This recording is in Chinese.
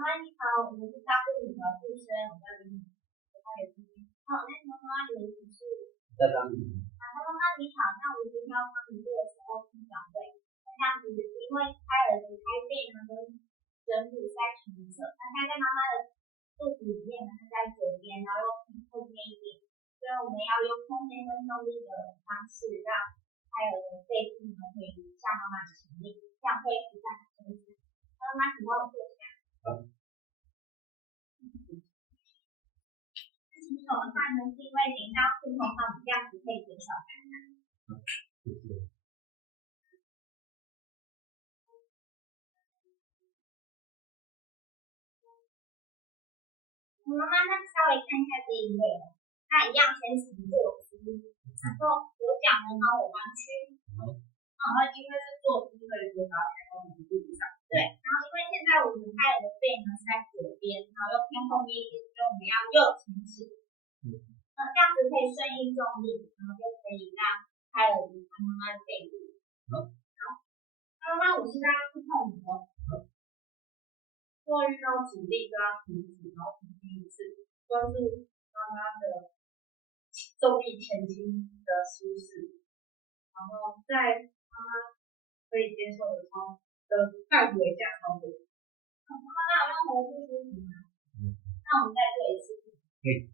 妈你好，我们是大部女的出身，我叫林雨，我叫刘今天。好，那妈妈你的是？在张宇。妈妈你好，那我今天要帮你做的是 OT 转位。那这样子，因为胎儿的胎背呢跟枕骨在同侧，那它在妈妈的肚子里面呢，它在左边，然后又偏后面一点，所以我们要用空间跟用力的方式，让胎儿的背部呢可以向妈妈前面，这样会不断的伸展。妈妈请帮我做一下。好。洗手的话呢，是因为等一下裤头上这样子可以减少感染。谢谢。妈妈，那稍微看一下这一位哦，那一样先从坐姿，然后左脚呢帮我弯曲。然后因为是坐姿，所以就把它抬到我们肚子上。对，然后因为现在我们胎儿的背呢是在左边，然后又偏后面一点，所以我们要右前倾。这样子可以顺应重力，然后就可以让胎儿离开妈妈的背部。好，妈妈，我现在要去碰你哦。做遇到阻力就要停止，然后停一次，关注妈妈的重力前倾的舒适，然后在妈妈可以接受的范围下操作。妈妈有任何不舒服吗？那我们再做一次。可以。